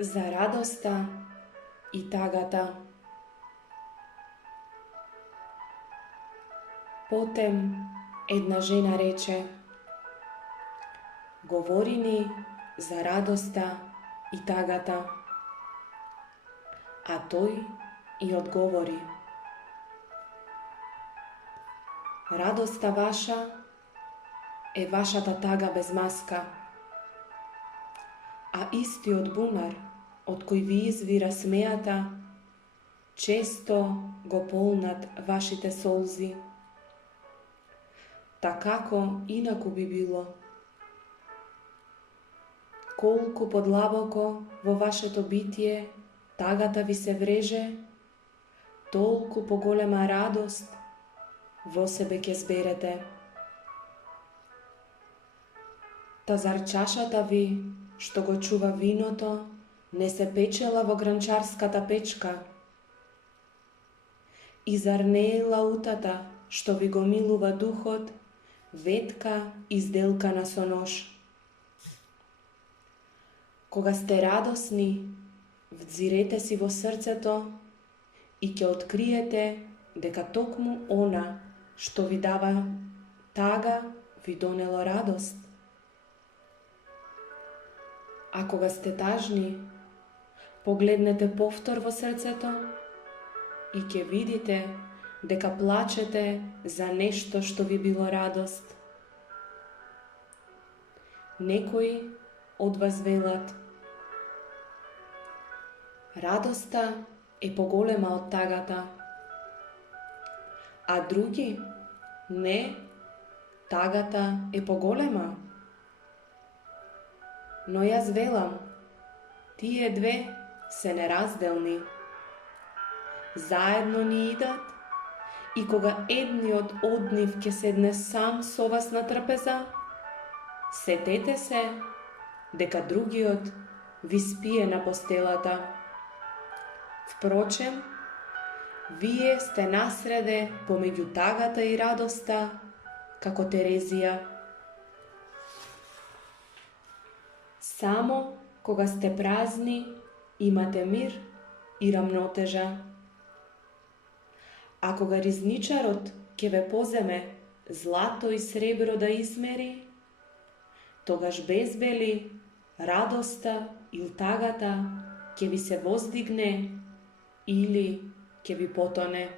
za radosta i tagata. Potem jedna žena reče: govorini za radosta i tagata. A toj i odgovori: radosta vaša je vašata taga bez maska, a isti od bunar od koji vi izvira smejata, često go polnat vašite solzi. Takako inaku bi bilo. Koliko podlaboko vo vašето bitije tagata vi se vreže, toliko pogolema radost vo sebe ke zberete. Ta zar čašata vi, što go čuva viното, ne se pečela vo grančarskata pečka? I zar ne je lautata, što vi go miluva duhot, vetka izdelkana so nož? Кога сте радосни, взирете си во срцето и ќе откриете дека токму она што ви дава тага ви донело радост. А кога сте тажни, погледнете повтор во срцето и ќе видите дека плачете за нешто што ви било радост. Некои од вас велат: радоста е поголема од тагата. А други: не, тагата е поголема. Но јас велам, тие две се неразделни. Заедно ни идат и кога едниот од нив ќе седне сам со вас на трпеза, сетете се дека другиот ви спие на постелата. Впрочем, вие сте насреде помеѓу тагата и радоста, како Терезија. Само кога сте празни, имате мир и рамнотежа. А кога ризничарот ќе ве поземе злато и сребро да измери, тогаш безбели радоста или тагата ќе ви се воздигне или ќе ви потоне.